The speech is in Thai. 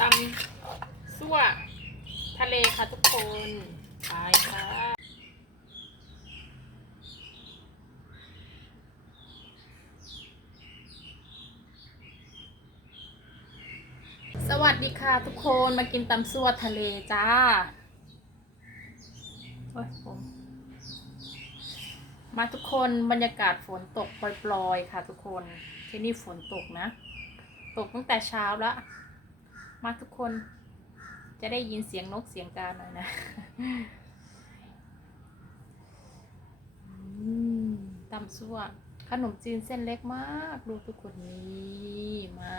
ตำซัวทะเลค่ะทุกคนไปค่ะสวัสดีค่ะทุกคนมากินตำซั่วทะเลจ้าโอ้ยผมมาทุกคนบรรยากาศฝนตกปล่อยๆค่ะทุกคนที่นี่ฝนตกนะ ตกตั้งแต่เช้าแล้ว มาทุกคน จะได้ยินเสียงนกเสียงกาหน่อยนะอืมตำซั่วขนมจีนเส้นเล็กมาก ดูทุกคนนี่มา